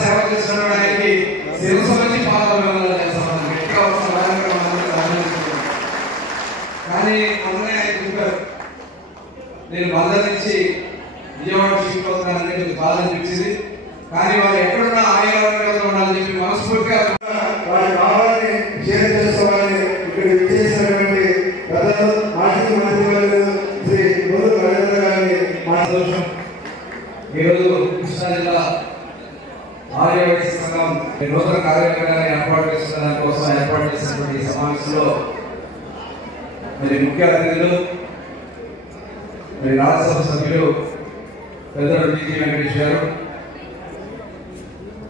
సేవ చేస్తున్నడానికి శివసమితి పాదాలు చేస్తాం. కానీ మొన్నే ఆయన చెప్పారు, నేను బందర్ నుంచి విజయవాడ షిఫ్ట్ అవుతున్నానని కొంచెం బాధ అనిపించింది. కానీ వారు ఎక్కడున్నా ఆరోగ్యంగా ఉండాలని చెప్పి మనస్ఫూర్తిగా వారి భావాన్ని షేర్ చేసుకోవాలని ఇక్కడ విచ్చేసినటువంటి పెద్దలు మాజీ మంత్రి శ్రీ గోలు రవీంద్ర గారిని మా సంతోషం. ఈరోజు కృష్ణా జిల్లా ఆర్యవైశ్య సంఘం నూతన కార్యక్రమాన్ని ఏర్పాటు చేసిన దానికోసం ఏర్పాటు చేసినటువంటి సమావేశంలో మరి ముఖ్య అతిథులు మరి రాజ్యసభ సభ్యులు పెద్దలు టీజీ వెంకటేష్ గారు,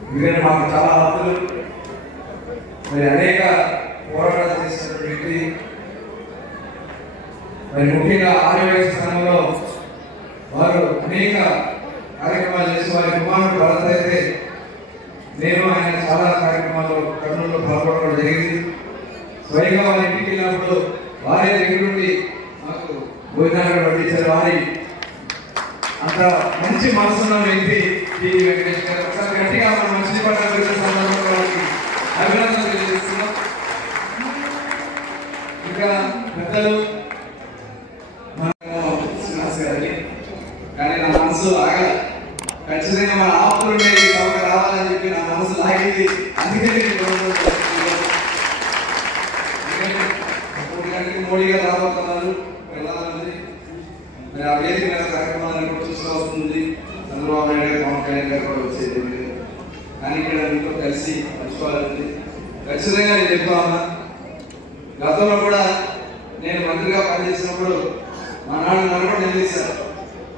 ఎందుకంటే మాకు చాలా ఆప్తులు, మరి అనేక పోరాటాలు చేసినటువంటి వ్యక్తి, మరి ముఖ్యంగా ఆర్యవైశ్య సంఘంలో వారు అనేక కార్యక్రమాలు చేసి వారి కుమారుడు భరత్ అయితే నేను ఆయన చాలా కార్యక్రమాల్లో కర్నూలులో పాల్గొనడం జరిగింది. స్వయంగా వారి ఇంటికి వెళ్ళినప్పుడు వారి దగ్గర నుండి మాకు భోజనాలు వడ్డించారు. వారి అంత మంచి మనసున్న వ్యక్తి టీవీ వెంకటేష్ గారు. ఒకసారి గట్టిగా మన మంచి పట్ల సందర్భానికి అభినందనలు తెలియజేస్తున్నాం. ఇంకా పెద్దలు గారికి కానీ నా మనసు ఆగల, ఖచ్చితంగా మన ఆపులు ఉండేది సభకు రావాలని చెప్పి నా మనసు లాగింది. అందుకే మోడీ గారు రాబోతున్నారు, వెళ్ళాలని మరి ఆ వేదిక మీద కార్యక్రమాలను కూడా చూసుకోవాల్సింది. చంద్రబాబు నాయుడు గారు, పవన్ కళ్యాణ్ గారు కూడా వచ్చేది, కానీ ఇక్కడ మీతో కలిసి పంచుకోవాలని ఖచ్చితంగా నేను చెప్తా ఉన్నా. గతంలో కూడా నేను మంత్రిగా పనిచేసినప్పుడు మా నాన్న నన్ను కూడా నిలదీశారు,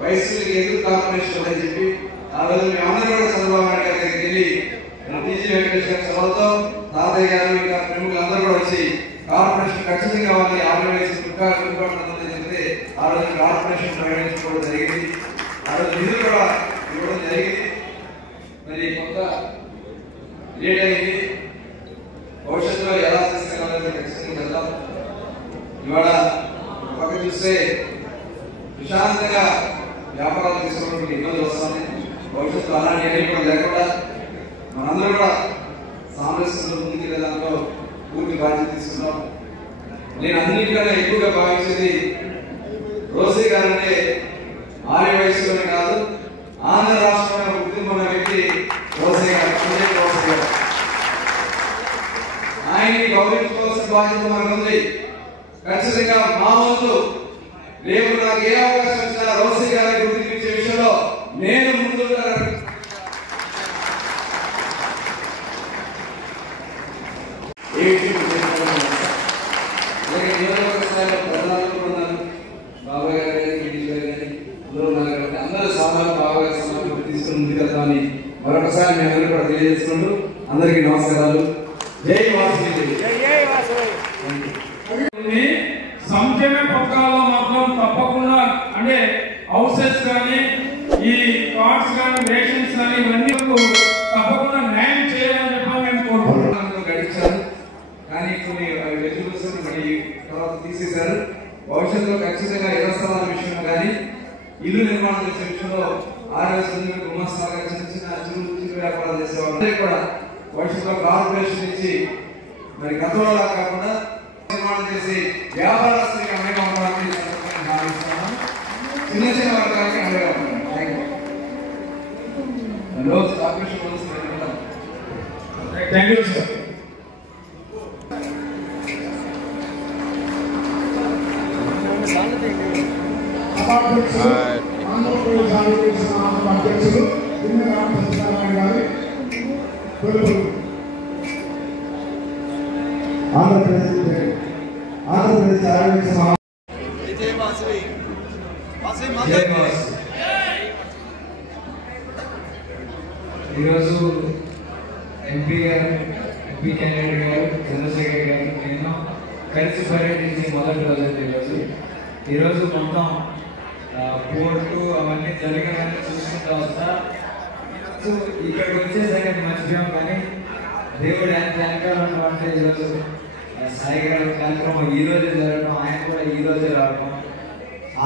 వయసుకి ఎందుకు కార్పొరేషన్ అని చెప్పి. ఆ రోజు మేమందరూ కూడా చంద్రబాబు నాయుడు గారి దగ్గరికి వెళ్ళి టీజీ వెంకటేష్ గారి సభతో తాతయ్య గారు ఇంకా ప్రముఖులందరూ కూడా వచ్చి కార్పొరేషన్ ఖచ్చితంగా వాళ్ళని ఆర్గనైజ్ చెప్తే ఆ రోజు కార్పొరేషన్ ప్రకటించుకోవడం జరిగింది. ఆ రోజు నిధులు కూడా ఇవ్వడం జరిగింది. మరి కొంత లేట్ అయింది, భవిష్యత్తులో ఎలా తీసుకెళ్ళాలని ఖచ్చితంగా వెళ్దాం. ఇవాళ పక్క చూస్తే ప్రశాంతంగా వ్యాపారాలు తీసుకోవడానికి ఇబ్బందులు వస్తుంది. భవిష్యత్తులో అలాంటి ఏమీ కూడా లేకుండా మనందరూ కూడా సామరస్యంలో ముందుకెళ్ళే దాంట్లో పూర్తి బాధ్యత తీసుకున్నాం. నేను అన్నింటికన్నా ఎక్కువగా భావించేది రోసీ గారు అంటే ఆర్యవైశ్యులనే కాదు, ఆంధ్ర రాష్ట్రంలో గుర్తింపు ఉన్న వ్యక్తి రోసీ గారు. ఆయన్ని గౌరవించుకోవాల్సిన బాధ్యత మనకు ఉంది. ఖచ్చితంగా మా వంతు రేపు నాకు ఏ అవకాశం వచ్చినా రోసీ గారిని గుర్తించే విషయంలో నేను ముందుంటాను. బాబాయ్ గారు అందరూ సాధారణ బాబాయ్ గారి సమాజం తీసుకుని ముందుకెళ్తామని మరొకసారి మీ అందరూ కూడా తెలియజేసుకుంటూ అందరికీ నమస్కారాలు. జై వాసవి. సంక్షేమ పథకాల్లో మాత్రం తప్పకుండా అంటే హౌసెస్ కానీ ఈ కార్డ్స్ కానీ రేషన్స్ కానీ ఇవన్నీ తప్పకుండా న్యాయం చేయాలని చెప్పి మేము కోరుకుంటున్నాను. గడిచారు కానీ కొన్ని వెజిటబుల్స్ మరి తర్వాత తీసేశారు. భవిష్యత్తులో ఖచ్చితంగా ఇళ్ల స్థలాల విషయంలో కానీ ఇల్లు నిర్మాణం చేసే విషయంలో ఆర్యవైశ్య గుమ్మస్తాగా చిన్న చిన్న చిరు వ్యాపారాలు చేసేవాళ్ళు కూడా భవిష్యత్తులో కార్పొరేషన్ నుంచి మరి గతంలో కాకుండా నిర్మాణం చేసి వ్యాపారస్తులకి అండగా ఉండాలని భావిస్తున్నాను. చిన్న చిన్న వర్గాలకి అండగా ఉంటాను. రోజు కార్పొరేషన్ థ్యాంక్ యూ సార్. ఈరోజు ఎంపీ గారు, ఎంపీ క్యాండిడేట్ గారు, చంద్రశేఖర్ గారు, నేను కలిసి పర్యటించి మొదటి రోజు ఈరోజు మొత్తం పోర్టు అవన్నీ జరిగినవన్నీ చూసుకుంటూ వస్తా. సో ఇక్కడికి వచ్చేసరికి మర్చిపోయాం, కానీ దేవుడు ఎంత వెనకాల ఉన్నటువంటి ఈరోజు సాయి గారి కార్యక్రమం ఈ రోజే జరగడం, ఆయన కూడా ఈ రోజే రావడం,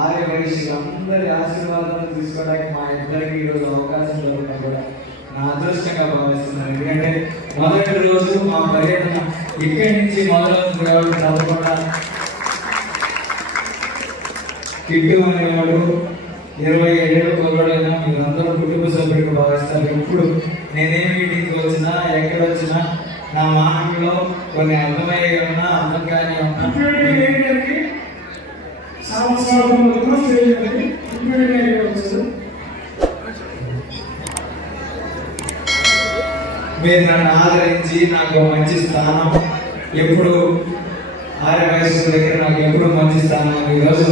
ఆర్యవైశ్యులు అందరి ఆశీర్వాదాలు తీసుకోవడానికి మా ఇద్దరికి ఈరోజు అవకాశం దొరకడం కూడా నా అదృష్టంగా భావిస్తున్నాను. ఎందుకంటే మొదటి రోజు మా పర్యటన ఇక్కడి నుంచి మొదలవుతుంది కాబట్టి తప్పకుండా కిట్టు అనేవాడు 27 ఏళ్ళు కొలవడైనా మీరందరూ కుటుంబ సభ్యులుగా భావిస్తారు. ఇప్పుడు నేనే మీటింగ్కి వచ్చినా ఎక్కడ వచ్చినా నా మాటల్లో కొన్ని అర్థమయ్యే ఉన్నా అర్థం కానీ ఉన్నా మీరు నన్ను ఆదరించి నాకు మంచి స్థానం ఎప్పుడు ఆర్య వయస్సు దగ్గర నాకు ఎప్పుడు మంచి స్థానం. ఈరోజు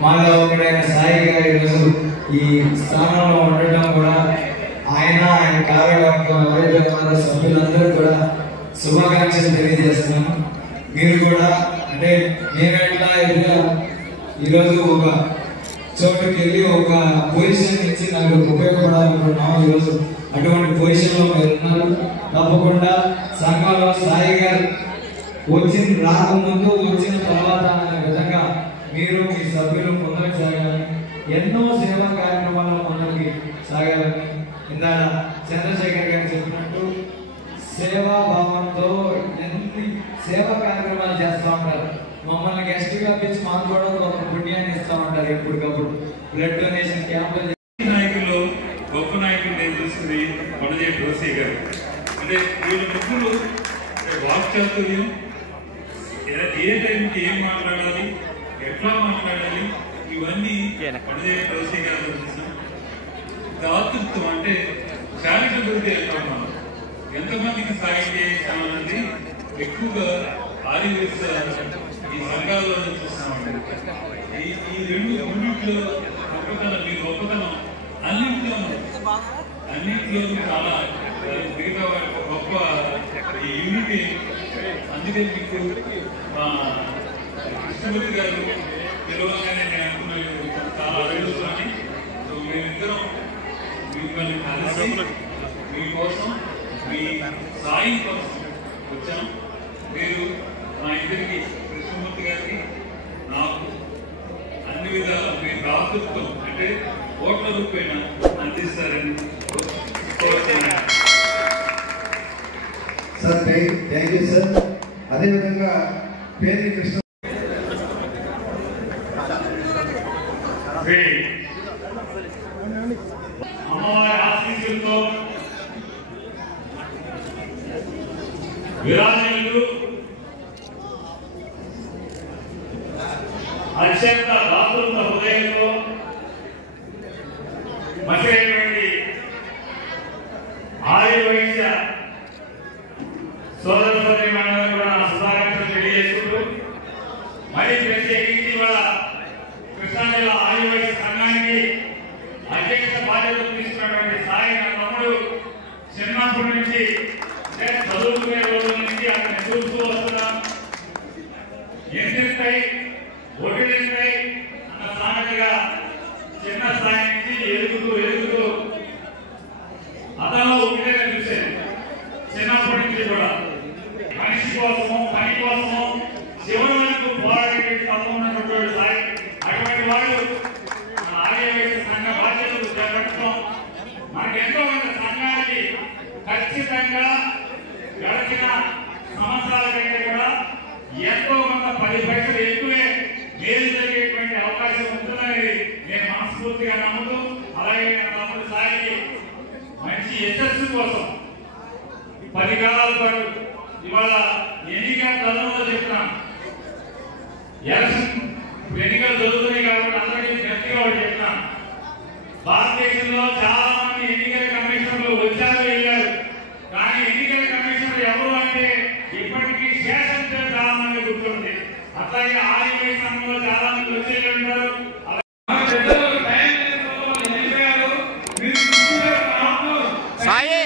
మాలో ఒకడైన సాయి గారు ఈరోజు ఈ స్థానంలో ఉండటం కూడా ఆయన కార్యవర్గం ఎవరైతే సభ్యులందరూ కూడా శుభాకాంక్షలు తెలియజేస్తున్నాను. మీరు కూడా అంటే మేము ఎట్లా ఈరోజు ఒక చోటుకి వెళ్ళి ఒక పొజిషన్ నుంచి నాకు ఉపయోగపడాలనుకుంటున్నాం. ఈరోజు అటువంటి పొజిషన్ లో మీరు ఉన్నారు. తప్పకుండా సంఘంలో సాయి గారు రాకముందు వచ్చిన తర్వాత అనే విధంగా మీరు మీ సభ్యులు ముందుకు సాగాలని, ఎన్నో సేవా కార్యక్రమాలు ముందుకు సాగాలని ఇందాక చంద్రశేఖర్ గారు చెప్పినట్టు సేవా భావంతో ఎన్ని సేవా కార్యక్రమాలు చేస్తూ ఉంటారు. మమ్మల్ని గెస్ట్ గా పిలిచి మాకు కూడా ఒక పుణ్యాన్ని ఇస్తూ ఉంటారు. ఎప్పటికప్పుడు బ్లడ్ డొనేషన్ క్యాంపులు. నాయకుల్లో గొప్ప నాయకులు నేను చూసింది కొండజేటి రోసయ్య గారు. అంటే వీళ్ళ ముగ్గురు వాక్చాతుర్యం, ఏ టైంకి ఏం మాట్లాడాలి, ఎట్లా మాట్లాడాలి, ఇవన్నీ కొండజేటి రోసయ్య గారు చూసాం. దాతృత్వం అంటే చారిటబిలిటీ ఎట్లా ఉన్నాం, ఎంతమందికి సాయం చేసామన్నది ఎక్కువగా ఆర్యవేశ ఈ సంఘాల్లో చూస్తున్నామండి. ఈ రెండింటిలో గొప్పతనం, మీ గొప్పతనం అన్నింటిలో చాలా మిగతా గొప్ప ఈ యూనిటీ. అందుకే మీకు మా కృష్ణమూర్తి గారు పిలవగానే నేను అనుకున్నాను చాలా అడుగుతామని. మేమిద్దరం మిమ్మల్ని కలిసి మీకోసం మీ సాయం కోసం వచ్చాం. మీరు మా ఇద్దరికి కృష్ణమూర్తి గారికి నాకు అన్ని విధాలా మీ దాతృత్వం అంటే కోట్ల రూపాయలు అందిస్తారని సార్. Thank you sir. అదేవిధంగా పేరు కృష్ణ అమ్మవారి ఆశీస్సులతో విరాజులు అత్యంత దాతృత్వ హృదయంలో మసినటువంటి ఆర్యవైశ్య సోదర సోదరీమణులను కూడా శుభాకాంక్షలు తెలియజేసుకుంటూ, మరి ప్రత్యేకించి వాళ్ళ కృష్ణా జిల్లా ఆర్యవైశ్య సంఘానికి అధ్యక్ష బాధ్యతలు తీసుకున్నటువంటి సాయి నా తమ్ముడు చిన్నప్పటి నుంచి చదువుకునే రోజుల నుంచి అతన్ని చూస్తూ వస్తున్నాం. ఎంతిస్తాయి ఒడ్డుతాయి అన్న సామెతగా చిన్న స్థాయి నుంచి ఎదుగుతూ అతను ఒకటేగా చూశాను. చిన్నప్పటి నుంచి కూడా మనిషి కోసము పని కోసము చివరి వరకు పోరాడే తత్వం ఉన్నటువంటి సాయి. అటువంటి వాళ్ళు ఆర్యవైశ్య సంఘ బాధ్యతలు చేపట్టడం మనకెంతో కొంత సంఘానికి ఖచ్చితంగా గడిచిన సంవత్సరాల కంటే కూడా ఎంతో కొంత 10 పైసలు ఎక్కువే మేలు జరిగేటువంటి అవకాశం ఉంటుందని నేను మనస్ఫూర్తిగా నమ్ముతూ, అలాగే నా తమ్ముడు సాయికి మంచి యశస్సు కోసం 10 కాలాల పాటు ఇవాళ ఎన్నికల తరుణంలో చెప్తున్నాను. ఎన్నికలు జరుగుతున్నాయి కాబట్టి అందరికీ గట్టిగా వాళ్ళు చెప్తున్నాను. భారతదేశంలో చాలా మంది ఎన్నికల కమిషనర్లు వచ్చారు వెళ్ళారు, కానీ ఎన్నికల కమిషనర్ ఎవరు అంటే ఇప్పటికీ శేషంతో చాలా మంది గుర్తుంది. అట్లాగే ఆర్యవై సంఘంలో చాలా మంది వచ్చేది ఉంటారు. సాయి